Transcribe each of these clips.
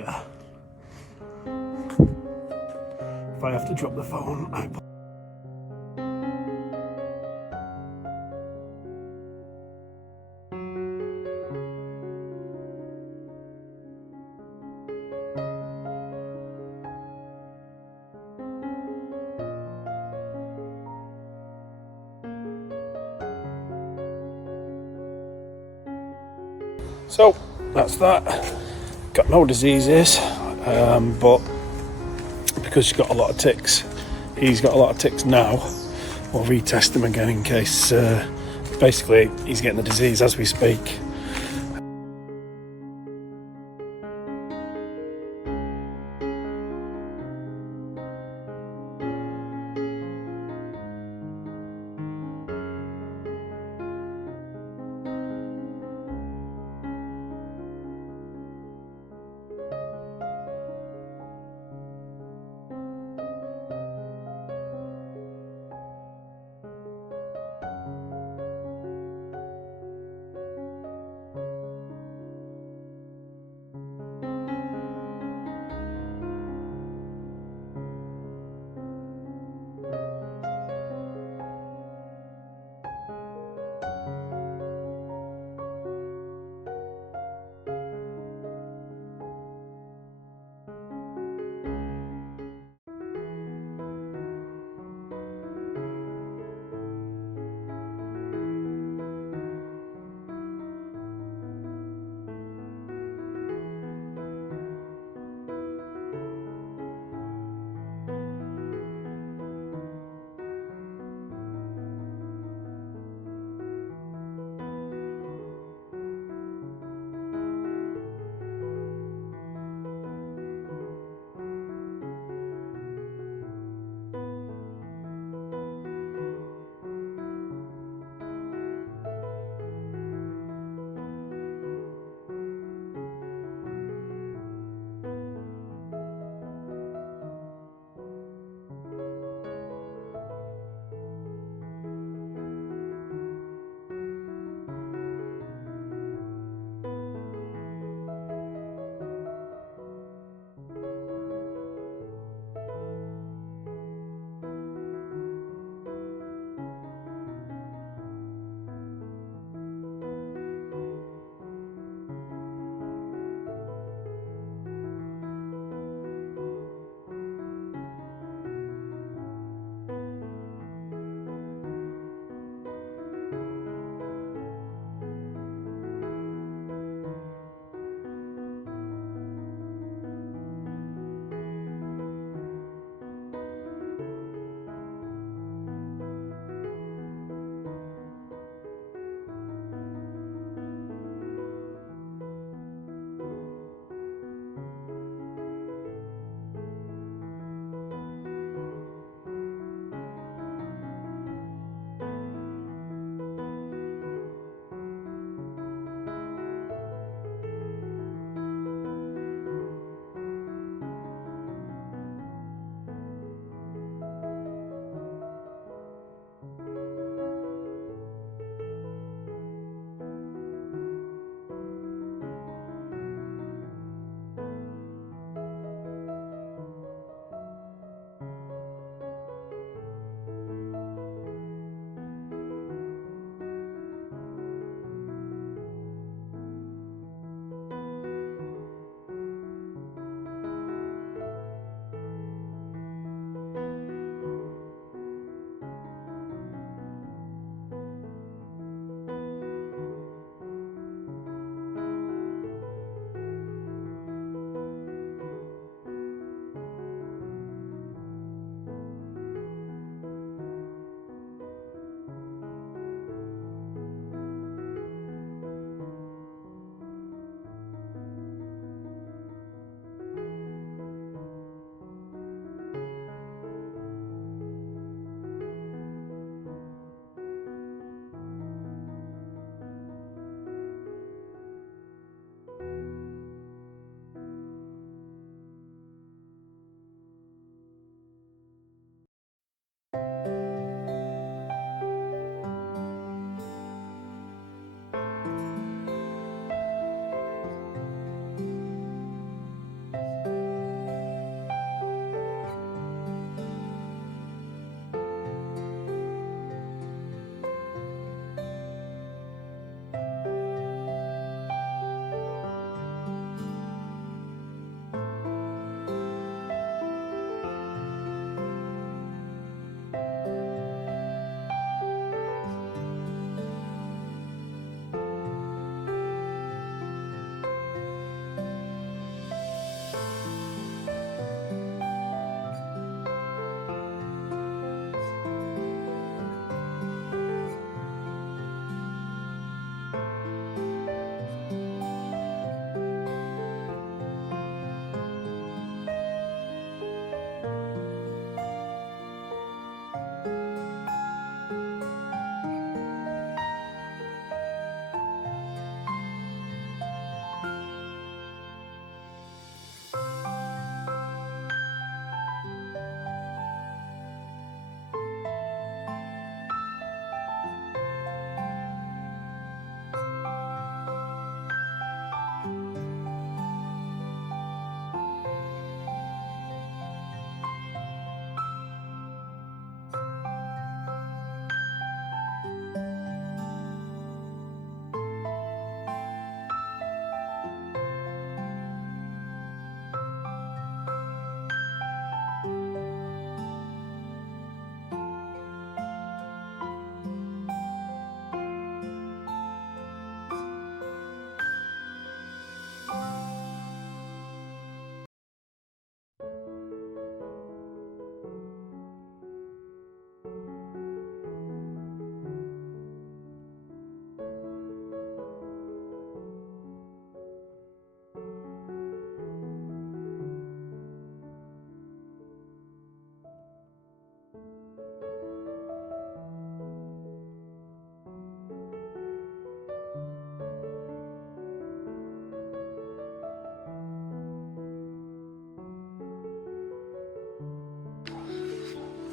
here. If I have to drop the phone, I So that's that. Got no diseases, but because she's got a lot of ticks, he's got a lot of ticks now. We'll retest him again in case. Basically, he's getting the disease as we speak.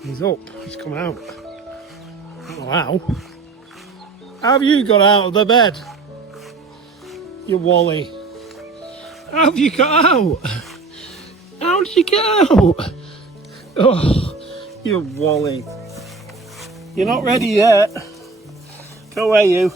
He's up. He's coming out. Wow. How have you got out of the bed? You Wally. How have you got out? How did you get out? Oh, you Wally. You're not ready yet. Go away, you.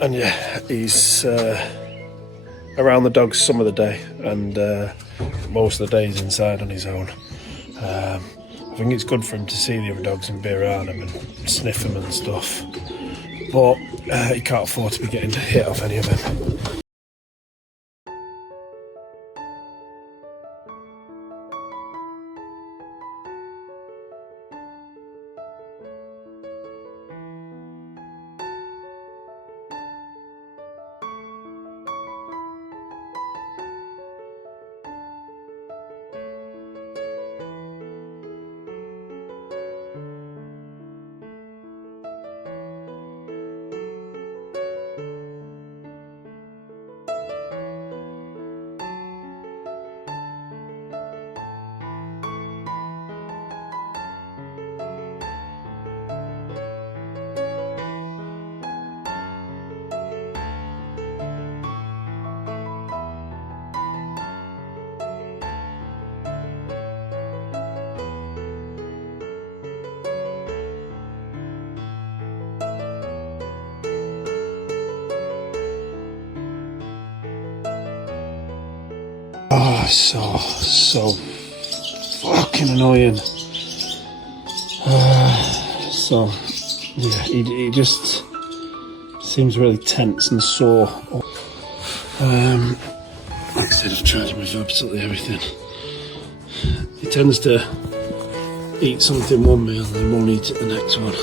And yeah, he's around the dogs some of the day, and most of the day he's inside on his own. I think it's good for him to see the other dogs and be around them and sniff them and stuff, but he can't afford to be getting hit off any of them. Oh, so fucking annoying. So, yeah, he just seems really tense and sore. Like I said, I've tried him with absolutely everything. He tends to eat something one meal and then won't eat it the next one.